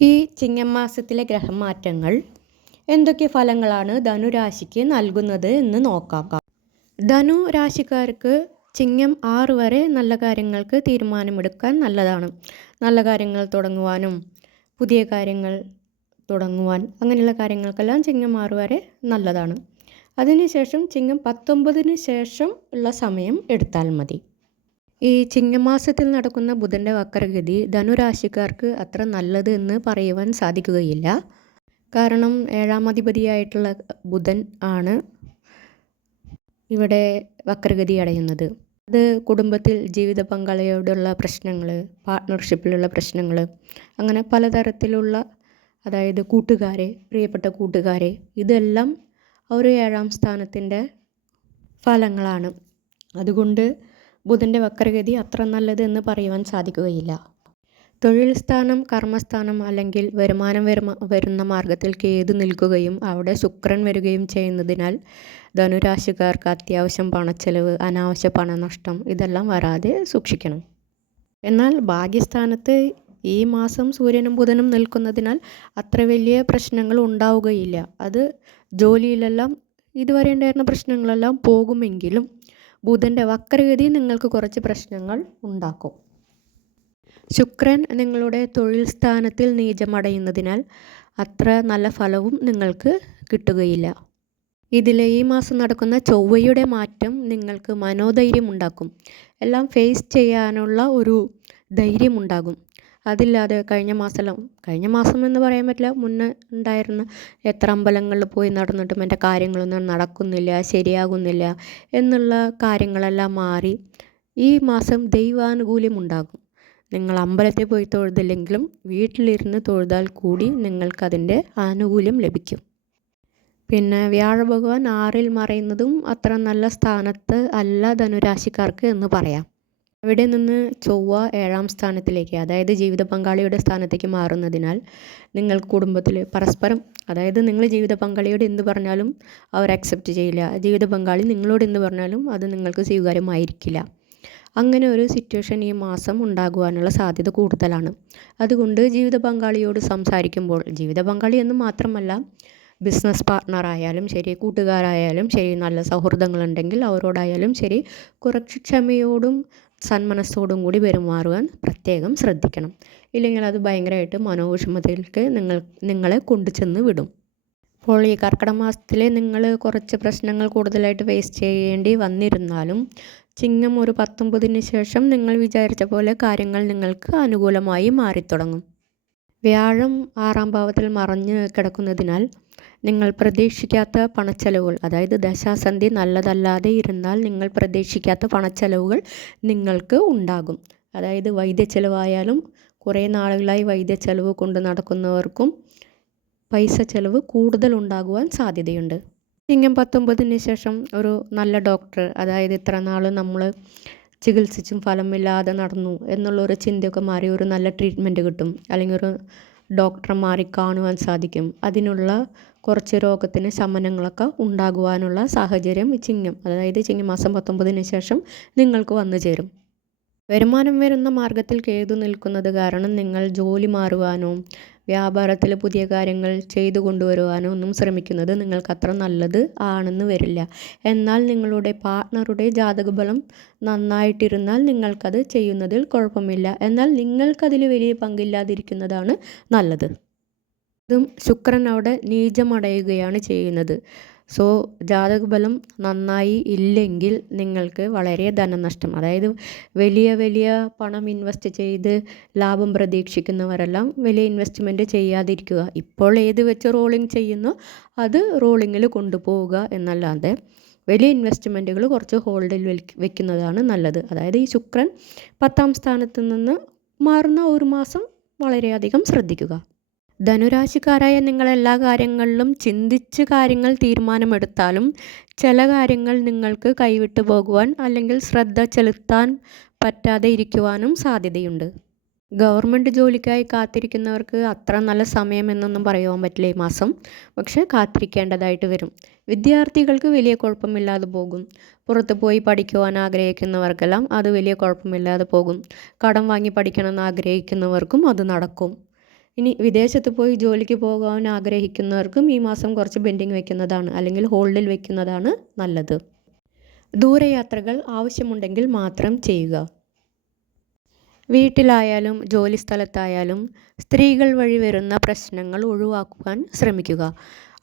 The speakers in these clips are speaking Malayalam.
ഈ ചിങ്ങമാസത്തിലെ ഗ്രഹമാറ്റങ്ങൾ എന്തൊക്കെ ഫലങ്ങളാണ് ധനുരാശിക്ക് നൽകുന്നത് എന്ന് നോക്കാം. ധനു രാശിക്കാർക്ക് ചിങ്ങം ആറ് വരെ നല്ല കാര്യങ്ങൾക്ക് തീരുമാനമെടുക്കാൻ നല്ലതാണ്. നല്ല കാര്യങ്ങൾ തുടങ്ങുവാനും പുതിയ കാര്യങ്ങൾ തുടങ്ങുവാൻ അങ്ങനെയുള്ള കാര്യങ്ങൾക്കെല്ലാം ചിങ്ങം ആറ് വരെ നല്ലതാണ്. അതിനുശേഷം ചിങ്ങം പത്തൊമ്പതിന് ശേഷം ഉള്ള സമയം എടുത്താൽ മതി. ഈ ചിങ്ങമാസത്തിൽ നടക്കുന്ന ബുധന്റെ വക്രഗതി ധനുരാശിക്കാർക്ക് അത്ര നല്ലത് എന്ന് പറയുവാൻ സാധിക്കുകയില്ല. കാരണം ഏഴാം അധിപതിയായിട്ടുള്ള ബുധൻ ആണ് ഇവിടെ വക്രഗതി അടയുന്നത്. അത് കുടുംബത്തിൽ ജീവിത പങ്കാളിയോടുള്ള പ്രശ്നങ്ങൾ പാർട്ട്ണർഷിപ്പിലുള്ള പ്രശ്നങ്ങൾ അങ്ങനെ പലതരത്തിലുള്ള അതായത് കൂട്ടുകാരെ പ്രിയപ്പെട്ട കൂട്ടുകാരെ ഇതെല്ലാം ഒരു ഏഴാം സ്ഥാനത്തിന്റെ ഫലങ്ങളാണ്. അതുകൊണ്ട് ബുധന്റെ വക്രഗതി അത്ര നല്ലത് എന്ന് പറയുവാൻ സാധിക്കുകയില്ല. തൊഴിൽ സ്ഥാനം കർമ്മസ്ഥാനം അല്ലെങ്കിൽ വരുമാനം വരുമ വരുന്ന മാർഗത്തിൽ കേതു നിൽക്കുകയും അവിടെ ശുക്രൻ വരികയും ചെയ്യുന്നതിനാൽ ധനുരാശിക്കാർക്ക് അത്യാവശ്യം പണച്ചെലവ് അനാവശ്യ പണനഷ്ടം ഇതെല്ലാം വരാതെ സൂക്ഷിക്കണം. എന്നാൽ ഭാഗ്യസ്ഥാനത്ത് ഈ മാസം സൂര്യനും ബുധനും നിൽക്കുന്നതിനാൽ അത്ര വലിയ പ്രശ്നങ്ങൾ ഉണ്ടാവുകയില്ല. അത് ജോലിയിലെല്ലാം ഇതുവരെ ഉണ്ടായിരുന്ന പ്രശ്നങ്ങളെല്ലാം പോകുമെങ്കിലും ബുധന്റെ വക്രഗതി നിങ്ങൾക്ക് കുറച്ച് പ്രശ്നങ്ങൾ ഉണ്ടാക്കും. ശുക്രൻ നിങ്ങളുടെ തൊഴിൽ സ്ഥാനത്തിൽ നീചമടയുന്നതിനാൽ അത്ര നല്ല ഫലവും നിങ്ങൾക്ക് കിട്ടുകയില്ല. ഇതിലെ ഈ മാസം നടക്കുന്ന ചൊവ്വയുടെ മാറ്റം നിങ്ങൾക്ക് മനോധൈര്യം ഉണ്ടാക്കും. എല്ലാം ഫേസ് ചെയ്യാനുള്ള ഒരു ധൈര്യം ഉണ്ടാകും. അതില്ലാതെ കഴിഞ്ഞ മാസം കഴിഞ്ഞ മാസം എന്ന് പറയാൻ പറ്റില്ല മുന്നേ ഉണ്ടായിരുന്ന എത്ര അമ്പലങ്ങളിൽ പോയി നടന്നിട്ടും എന്റെ കാര്യങ്ങളൊന്നും നടക്കുന്നില്ല ശരിയാകുന്നില്ല എന്നുള്ള കാര്യങ്ങളെല്ലാം മാറി ഈ മാസം ദൈവാനുകൂല്യം ഉണ്ടാകും. നിങ്ങൾ അമ്പലത്തിൽ പോയി തൊഴുതില്ലെങ്കിലും വീട്ടിലിരുന്ന് തൊഴുതാൽ കൂടി നിങ്ങൾക്കതിന്റെ ആനുകൂല്യം ലഭിക്കും. പിന്നെ വ്യാഴ ഭഗവാൻ ആറിൽ മറയുന്നതും അത്ര നല്ല സ്ഥാനത്ത് അല്ല ധനുരാശിക്കാർക്ക് എന്ന് പറയാം. അവിടെ നിന്ന് ചൊവ്വ ഏഴാം സ്ഥാനത്തിലേക്ക് അതായത് ജീവിത പങ്കാളിയുടെ സ്ഥാനത്തേക്ക് മാറുന്നതിനാൽ നിങ്ങൾ കുടുംബത്തിൽ പരസ്പരം അതായത് നിങ്ങൾ ജീവിത പങ്കാളിയോട് എന്ത് പറഞ്ഞാലും അവർ അക്സെപ്റ്റ് ചെയ്യില്ല. ജീവിത പങ്കാളി നിങ്ങളോട് എന്ത് പറഞ്ഞാലും അത് നിങ്ങൾക്ക് സ്വീകാര്യമായിരിക്കില്ല. അങ്ങനെ ഒരു സിറ്റുവേഷൻ ഈ മാസം ഉണ്ടാകുവാനുള്ള സാധ്യത കൂടുതലാണ്. അതുകൊണ്ട് ജീവിത പങ്കാളിയോട് സംസാരിക്കുമ്പോൾ ജീവിത പങ്കാളി എന്ന് മാത്രമല്ല ബിസിനസ് പാർട്ണർ ആയാലും ശരി കൂട്ടുകാരായാലും ശരി നല്ല സൗഹൃദങ്ങളുണ്ടെങ്കിൽ അവരോടായാലും ശരി കുറച്ച് ക്ഷമയോടും സന്മനസ്സോടും കൂടി പെരുമാറുവാൻ പ്രത്യേകം ശ്രദ്ധിക്കണം. ഇല്ലെങ്കിൽ അത് ഭയങ്കരമായിട്ട് മനോവിഷമതയിലേക്ക് നിങ്ങൾ നിങ്ങളെ കൊണ്ടുചെന്ന് വിടും. അപ്പോൾ ഈ കർക്കിടക മാസത്തിൽ നിങ്ങൾ കുറച്ച് പ്രശ്നങ്ങൾ കൂടുതലായിട്ട് ഫേസ് ചെയ്യേണ്ടി വന്നിരുന്നാലും ചിങ്ങം ഒരു പത്തൊമ്പതിന് ശേഷം നിങ്ങൾ വിചാരിച്ച പോലെ കാര്യങ്ങൾ നിങ്ങൾക്ക് അനുകൂലമായി മാറിത്തുടങ്ങും. വ്യാഴം ആറാം ഭാവത്തിൽ മറഞ്ഞ് കിടക്കുന്നതിനാൽ നിങ്ങൾ പ്രതീക്ഷിക്കാത്ത പണച്ചെലവുകൾ അതായത് ദശാസന്ധി നല്ലതല്ലാതെ ഇരുന്നാൽ നിങ്ങൾ പ്രതീക്ഷിക്കാത്ത പണച്ചെലവുകൾ നിങ്ങൾക്ക് ഉണ്ടാകും. അതായത് വൈദ്യ ചെലവായാലും കുറേ നാളുകളായി വൈദ്യ ചെലവ് കൊണ്ട് നടക്കുന്നവർക്കും പൈസ ചെലവ് കൂടുതൽ ഉണ്ടാകുവാൻ സാധ്യതയുണ്ട്. ചിങ്ങം പത്തൊമ്പതിന് ശേഷം ഒരു നല്ല ഡോക്ടർ അതായത് ഇത്ര നാൾ നമ്മൾ ചികിത്സിച്ചും ഫലമില്ലാതെ നടന്നു എന്നുള്ളൊരു ചിന്തയൊക്കെ മാറി ഒരു നല്ല ട്രീറ്റ്മെന്റ് കിട്ടും. അല്ലെങ്കിൽ ഒരു ഡോക്ടറെ മാറി കാണുവാൻ സാധിക്കും. അതിനുള്ള കുറച്ച് രോഗത്തിന് ശമനങ്ങളൊക്കെ ഉണ്ടാകുവാനുള്ള സാഹചര്യം ചിങ്ങം അതായത് ചിങ്ങമാസം പത്തൊമ്പതിന് ശേഷം നിങ്ങൾക്ക് വന്നു ചേരും. വരുമാനം വരുന്ന മാർഗത്തിൽ കേതു നിൽക്കുന്നത് കാരണം നിങ്ങൾ ജോലി മാറുവാനോ വ്യാപാരത്തിൽ പുതിയ കാര്യങ്ങൾ ചെയ്തു കൊണ്ടുവരുവാനോ ഒന്നും ശ്രമിക്കുന്നത് നിങ്ങൾക്ക് അത്ര നല്ലത് ആണെന്ന് വരില്ല. എന്നാൽ നിങ്ങളുടെ പാർട്ട്ണറുടെ ജാതകബലം നന്നായിട്ടിരുന്നാൽ നിങ്ങൾക്കത് ചെയ്യുന്നതിൽ കുഴപ്പമില്ല. എന്നാൽ നിങ്ങൾക്കതിൽ വലിയ പങ്കില്ലാതിരിക്കുന്നതാണ് നല്ലത്. ഇതും ശുക്രൻ അവിടെ നീചമടയുകയാണ് ചെയ്യുന്നത്. സോ ജാതകബലം നന്നായി ഇല്ലെങ്കിൽ നിങ്ങൾക്ക് വളരെ ധനനഷ്ടം. അതായത് വലിയ വലിയ പണം ഇൻവെസ്റ്റ് ചെയ്ത് ലാഭം പ്രതീക്ഷിക്കുന്നവരെല്ലാം വലിയ ഇൻവെസ്റ്റ്മെന്റ് ചെയ്യാതിരിക്കുക. ഇപ്പോൾ ഏത് വെച്ച് റോളിംഗ് ചെയ്യുന്നോ അത് റോളിങ്ങിൽ കൊണ്ടുപോവുക എന്നല്ലാതെ വലിയ ഇൻവെസ്റ്റ്മെന്റുകൾ കുറച്ച് ഹോൾഡിൽ വെക്കുന്നതാണ് നല്ലത്. അതായത് ഈ ശുക്രൻ പത്താം സ്ഥാനത്ത് നിന്ന് മാറുന്ന ഒരു മാസം വളരെയധികം ശ്രദ്ധിക്കുക. ധനുരാശിക്കാരായ നിങ്ങൾ എല്ലാ കാര്യങ്ങളിലും ചിന്തിച്ച് കാര്യങ്ങൾ തീരുമാനമെടുത്താലും ചില കാര്യങ്ങൾ നിങ്ങൾക്ക് കൈവിട്ടു പോകുവാൻ അല്ലെങ്കിൽ ശ്രദ്ധ ചെലുത്താൻ പറ്റാതെ ഇരിക്കുവാനും സാധ്യതയുണ്ട്. ഗവൺമെന്റ് ജോലിക്കായി കാത്തിരിക്കുന്നവർക്ക് അത്ര നല്ല സമയമെന്നൊന്നും പറയുവാൻ പറ്റില്ല ഈ മാസം. പക്ഷേ കാത്തിരിക്കേണ്ടതായിട്ട് വരും. വിദ്യാർത്ഥികൾക്ക് വലിയ കുഴപ്പമില്ലാതെ പോകും. പുറത്ത് പോയി പഠിക്കുവാൻ ആഗ്രഹിക്കുന്നവർക്കെല്ലാം അത് വലിയ കുഴപ്പമില്ലാതെ പോകും. കടം വാങ്ങി പഠിക്കണമെന്ന് ആഗ്രഹിക്കുന്നവർക്കും അത് നടക്കും. ഇനി വിദേശത്ത് പോയി ജോലിക്ക് പോകാൻ ആഗ്രഹിക്കുന്നവർക്കും ഈ മാസം കുറച്ച് ബെൻഡിങ് വെക്കുന്നതാണ് അല്ലെങ്കിൽ ഹോൾഡിൽ വെക്കുന്നതാണ് നല്ലത്. ദൂരയാത്രകൾ ആവശ്യമുണ്ടെങ്കിൽ മാത്രം ചെയ്യുക. വീട്ടിലായാലും ജോലി സ്ഥലത്തായാലും സ്ത്രീകൾ വഴി വരുന്ന പ്രശ്നങ്ങൾ ഒഴിവാക്കുവാൻ ശ്രമിക്കുക.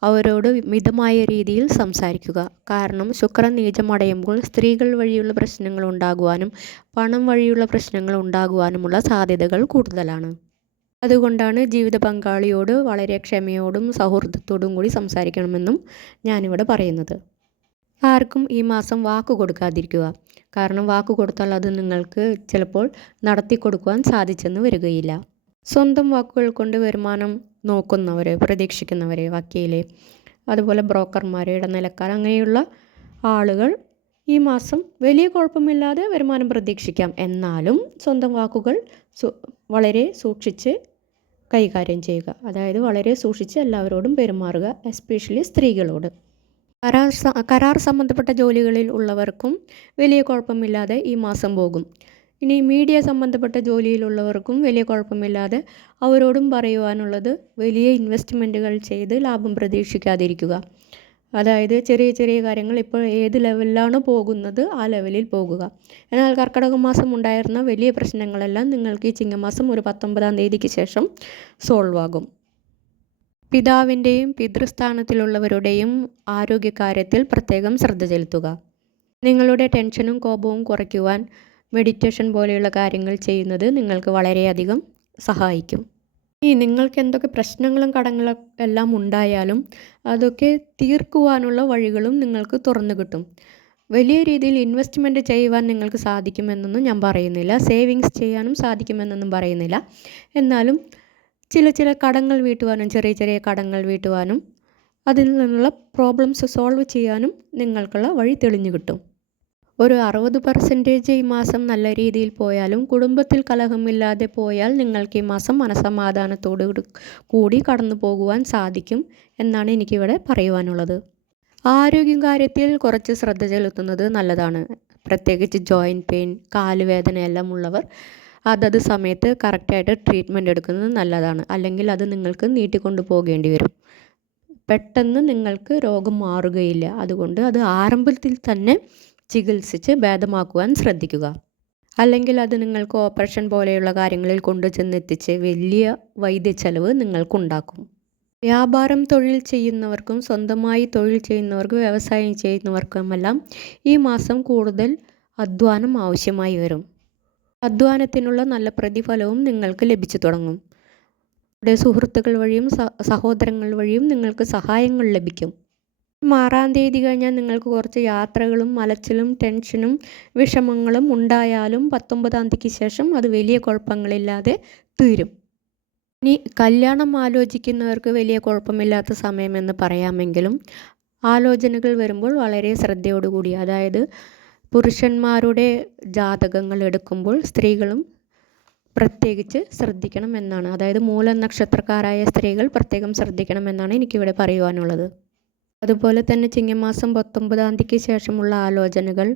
അവരോട് മിതമായ രീതിയിൽ സംസാരിക്കുക. കാരണം ശുക്രൻ നീചമടയുമ്പോൾ സ്ത്രീകൾ വഴിയുള്ള പ്രശ്നങ്ങൾ ഉണ്ടാകുവാനും പണം വഴിയുള്ള പ്രശ്നങ്ങൾ ഉണ്ടാകുവാനുമുള്ള സാധ്യതകൾ കൂടുതലാണ്. അതുകൊണ്ടാണ് ജീവിത പങ്കാളിയോട് വളരെ ക്ഷമയോടും സൗഹൃദത്തോടും കൂടി സംസാരിക്കണമെന്നും ഞാനിവിടെ പറയുന്നത്. ആർക്കും ഈ മാസം വാക്ക് കൊടുക്കാതിരിക്കുക. കാരണം വാക്ക് കൊടുത്താൽ അത് നിങ്ങൾക്ക് ചിലപ്പോൾ നടത്തി കൊടുക്കുവാൻ സാധിച്ചെന്ന് വരികയില്ല. സ്വന്തം വാക്കുകൾ കൊണ്ട് വരുമാനം നോക്കുന്നവർ പ്രതീക്ഷിക്കുന്നവർ വക്കീലെ അതുപോലെ ബ്രോക്കർമാർ ഇടനിലക്കാർ അങ്ങനെയുള്ള ആളുകൾ ഈ മാസം വലിയ കുഴപ്പമില്ലാതെ വരുമാനം പ്രതീക്ഷിക്കാം. എന്നാലും സ്വന്തം വാക്കുകൾ വളരെ സൂക്ഷിച്ച് കൈകാര്യം ചെയ്യുക. അതായത് വളരെ സൂക്ഷിച്ച് എല്ലാവരോടും പെരുമാറുക എസ്പെഷ്യലി സ്ത്രീകളോട്. കരാർ കരാർ സംബന്ധപ്പെട്ട ജോലികളിൽ ഉള്ളവർക്കും വലിയ കുഴപ്പമില്ലാതെ ഈ മാസം പോകും. ഇനി മീഡിയ സംബന്ധപ്പെട്ട ജോലിയിലുള്ളവർക്കും വലിയ കുഴപ്പമില്ലാതെ അവരോടും പറയുവാനുള്ളത് വലിയ ഇൻവെസ്റ്റ്മെന്റുകൾ ചെയ്ത് ലാഭം പ്രതീക്ഷിക്കാതിരിക്കുക. അതായത് ചെറിയ ചെറിയ കാര്യങ്ങൾ ഇപ്പോൾ ഏത് ലെവലിലാണോ പോകുന്നത് ആ ലെവലിൽ പോകുക. എന്നാൽ കർക്കിടക മാസം ഉണ്ടായിരുന്ന വലിയ പ്രശ്നങ്ങളെല്ലാം നിങ്ങൾക്ക് ഈ ചിങ്ങമാസം ഒരു പത്തൊമ്പതാം തീയതിക്ക് ശേഷം സോൾവ് ആകും. പിതാവിന്റെയും പിതൃസ്ഥാനത്തിലുള്ളവരുടെയും ആരോഗ്യകാര്യത്തിൽ പ്രത്യേകം ശ്രദ്ധ ചെലുത്തുക. നിങ്ങളുടെ ടെൻഷനും കോപവും കുറയ്ക്കുവാൻ മെഡിറ്റേഷൻ പോലെയുള്ള കാര്യങ്ങൾ ചെയ്യുന്നത് നിങ്ങൾക്ക് വളരെയധികം സഹായിക്കും. ഈ നിങ്ങൾക്ക് എന്തൊക്കെ പ്രശ്നങ്ങളും കടങ്ങളും എല്ലാം ഉണ്ടായാലും അതൊക്കെ തീർക്കുവാനുള്ള വഴികളും നിങ്ങൾക്ക് തുറന്നു കിട്ടും. വലിയ രീതിയിൽ ഇൻവെസ്റ്റ്മെന്റ് ചെയ്യുവാൻ നിങ്ങൾക്ക് സാധിക്കുമെന്നൊന്നും ഞാൻ പറയുന്നില്ല. സേവിങ്സ് ചെയ്യാനും സാധിക്കുമെന്നൊന്നും പറയുന്നില്ല. എന്നാലും ചില ചില കടങ്ങൾ വീട്ടുവാനും ചെറിയ ചെറിയ കടങ്ങൾ വീട്ടുവാനും അതിൽ നിന്നുള്ള പ്രോബ്ലംസ് സോൾവ് ചെയ്യാനും നിങ്ങൾക്കുള്ള വഴി തെളിഞ്ഞു കിട്ടും. ഒരു അറുപത് പെർസെന്റേജ് ഈ മാസം നല്ല രീതിയിൽ പോയാലും കുടുംബത്തിൽ കലഹമില്ലാതെ പോയാൽ നിങ്ങൾക്ക് ഈ മാസം മനസമാധാനത്തോടു കൂടി കടന്നു പോകുവാൻ സാധിക്കും എന്നാണ് എനിക്കിവിടെ പറയുവാനുള്ളത്. ആരോഗ്യ കാര്യത്തിൽ കുറച്ച് ശ്രദ്ധ ചെലുത്തുന്നത് നല്ലതാണ്. പ്രത്യേകിച്ച് ജോയിന്റ് പെയിൻ കാലുവേദന എല്ലാം ഉള്ളവർ അതത് സമയത്ത് കറക്റ്റായിട്ട് ട്രീറ്റ്മെന്റ് എടുക്കുന്നത് നല്ലതാണ്. അല്ലെങ്കിൽ അത് നിങ്ങൾക്ക് നീട്ടിക്കൊണ്ടു പോകേണ്ടി വരും. പെട്ടെന്ന് നിങ്ങൾക്ക് രോഗം മാറുകയില്ല. അതുകൊണ്ട് അത് ആരംഭത്തിൽ തന്നെ ചികിത്സിച്ച് ഭേദമാക്കുവാൻ ശ്രദ്ധിക്കുക. അല്ലെങ്കിൽ അത് നിങ്ങൾക്ക് ഓപ്പറേഷൻ പോലെയുള്ള കാര്യങ്ങളിൽ കൊണ്ടു ചെന്നെത്തിച്ച് വലിയ വൈദ്യച്ചെലവ് നിങ്ങൾക്കുണ്ടാക്കും. വ്യാപാരം തൊഴിൽ ചെയ്യുന്നവർക്കും സ്വന്തമായി തൊഴിൽ ചെയ്യുന്നവർക്കും വ്യവസായം ചെയ്യുന്നവർക്കുമെല്ലാം ഈ മാസം കൂടുതൽ അധ്വാനം ആവശ്യമായി വരും. അധ്വാനത്തിനുള്ള നല്ല പ്രതിഫലവും നിങ്ങൾക്ക് ലഭിച്ചു തുടങ്ങും. സുഹൃത്തുക്കൾ വഴിയും സഹോദരങ്ങൾ വഴിയും നിങ്ങൾക്ക് സഹായങ്ങൾ ലഭിക്കും. ആറാം തീയതി കഴിഞ്ഞാൽ നിങ്ങൾക്ക് കുറച്ച് യാത്രകളും അലച്ചിലും ടെൻഷനും വിഷമങ്ങളും ഉണ്ടായാലും പത്തൊമ്പതാം തീയതിക്ക് ശേഷം അത് വലിയ കുഴപ്പങ്ങളില്ലാതെ തീരും. ഇനി കല്യാണം ആലോചിക്കുന്നവർക്ക് വലിയ കുഴപ്പമില്ലാത്ത സമയമെന്ന് പറയാമെങ്കിലും ആലോചനകൾ വരുമ്പോൾ വളരെ ശ്രദ്ധയോടുകൂടി അതായത് പുരുഷന്മാരുടെ ജാതകങ്ങൾ എടുക്കുമ്പോൾ സ്ത്രീകളും പ്രത്യേകിച്ച് ശ്രദ്ധിക്കണം എന്നാണ്. അതായത് മൂല നക്ഷത്രക്കാരായ സ്ത്രീകൾ പ്രത്യേകം ശ്രദ്ധിക്കണം എന്നാണ് എനിക്കിവിടെ പറയുവാനുള്ളത്. അതുപോലെ തന്നെ ചിങ്ങമാസം പത്തൊമ്പതാം തീയതിക്ക് ശേഷമുള്ള ആലോചനകൾ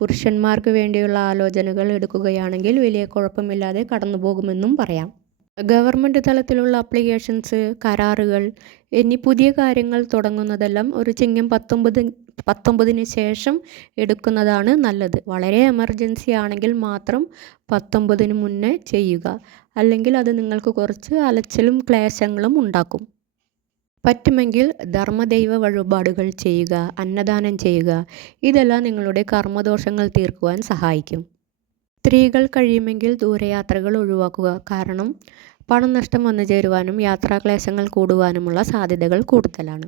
പുരുഷന്മാർക്ക് വേണ്ടിയുള്ള ആലോചനകൾ എടുക്കുകയാണെങ്കിൽ വലിയ കുഴപ്പമില്ലാതെ കടന്നു പോകുമെന്നും പറയാം. ഗവൺമെന്റ് തലത്തിലുള്ള അപ്ലിക്കേഷൻസ് കരാറുകൾ എന്നീ പുതിയ കാര്യങ്ങൾ തുടങ്ങുന്നതെല്ലാം ഒരു ചിങ്ങം പത്തൊമ്പത് പത്തൊമ്പതിന് ശേഷം എടുക്കുന്നതാണ് നല്ലത്. വളരെ എമർജൻസി ആണെങ്കിൽ മാത്രം പത്തൊമ്പതിന് മുന്നേ ചെയ്യുക. അല്ലെങ്കിൽ അത് നിങ്ങൾക്ക് കുറച്ച് അലച്ചിലും ക്ലേശങ്ങളും ഉണ്ടാക്കും. പറ്റുമെങ്കിൽ ധർമ്മദൈവ വഴിപാടുകൾ ചെയ്യുക അന്നദാനം ചെയ്യുക. ഇതെല്ലാം നിങ്ങളുടെ കർമ്മദോഷങ്ങൾ തീർക്കുവാൻ സഹായിക്കും. സ്ത്രീകൾ കഴിയുമെങ്കിൽ ദൂരയാത്രകൾ ഒഴിവാക്കുക. കാരണം പണം നഷ്ടം വന്നു ചേരുവാനും യാത്രാക്ലേശങ്ങൾ കൂടുവാനുമുള്ള സാധ്യതകൾ കൂടുതലാണ്.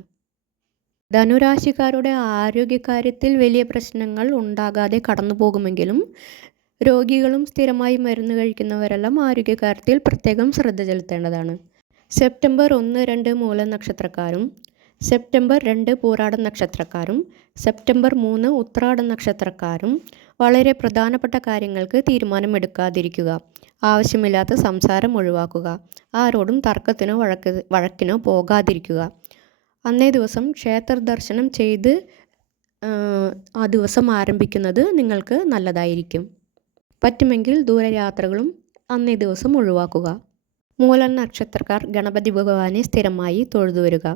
ധനുരാശിക്കാരുടെ ആരോഗ്യകാര്യത്തിൽ വലിയ പ്രശ്നങ്ങൾ ഉണ്ടാകാതെ കടന്നു പോകുമെങ്കിലും രോഗികളും സ്ഥിരമായി മരുന്ന് കഴിക്കുന്നവരെല്ലാം ആരോഗ്യകാര്യത്തിൽ പ്രത്യേകം ശ്രദ്ധ ചെലുത്തേണ്ടതാണ്. സെപ്റ്റംബർ ഒന്ന് രണ്ട് മൂല നക്ഷത്രക്കാരും സെപ്റ്റംബർ രണ്ട് പൂരാട നക്ഷത്രക്കാരും സെപ്റ്റംബർ മൂന്ന് ഉത്രാട നക്ഷത്രക്കാരും വളരെ പ്രധാനപ്പെട്ട കാര്യങ്ങൾക്ക് തീരുമാനമെടുക്കാതിരിക്കുക. ആവശ്യമില്ലാത്ത സംസാരം ഒഴിവാക്കുക. ആരോടും തർക്കത്തിനോ വഴക്ക് വഴക്കിനോ പോകാതിരിക്കുക. അന്നേ ദിവസം ക്ഷേത്ര ദർശനം ചെയ്ത് ആ ദിവസം ആരംഭിക്കുന്നത് നിങ്ങൾക്ക് നല്ലതായിരിക്കും. പറ്റുമെങ്കിൽ ദൂരയാത്രകളും അന്നേ ദിവസം ഒഴിവാക്കുക. മൂലം നക്ഷത്രക്കാർ ഗണപതി ഭഗവാനെ സ്ഥിരമായി തൊഴുതു വരിക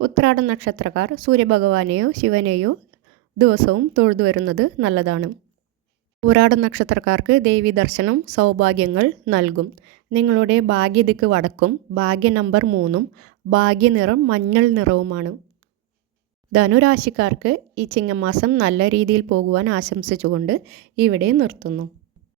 ഉത്രാട നക്ഷത്രക്കാർ സൂര്യഭഗവാനെയോ ശിവനെയോ ദിവസവും തൊഴുതു വരുന്നത് നല്ലതാണ്. പൂരാട നക്ഷത്രക്കാർക്ക് ദേവി ദർശനം സൗഭാഗ്യങ്ങൾ നൽകും. നിങ്ങളുടെ ഭാഗ്യദിക്ക് വടക്കും ഭാഗ്യ നമ്പർ മൂന്നും ഭാഗ്യനിറം മഞ്ഞൾ നിറവുമാണ്. ധനുരാശിക്കാർക്ക് ഈ ചിങ്ങമാസം നല്ല രീതിയിൽ പോകുവാൻ ആശംസിച്ചുകൊണ്ട് ഇവിടെ നിർത്തുന്നു.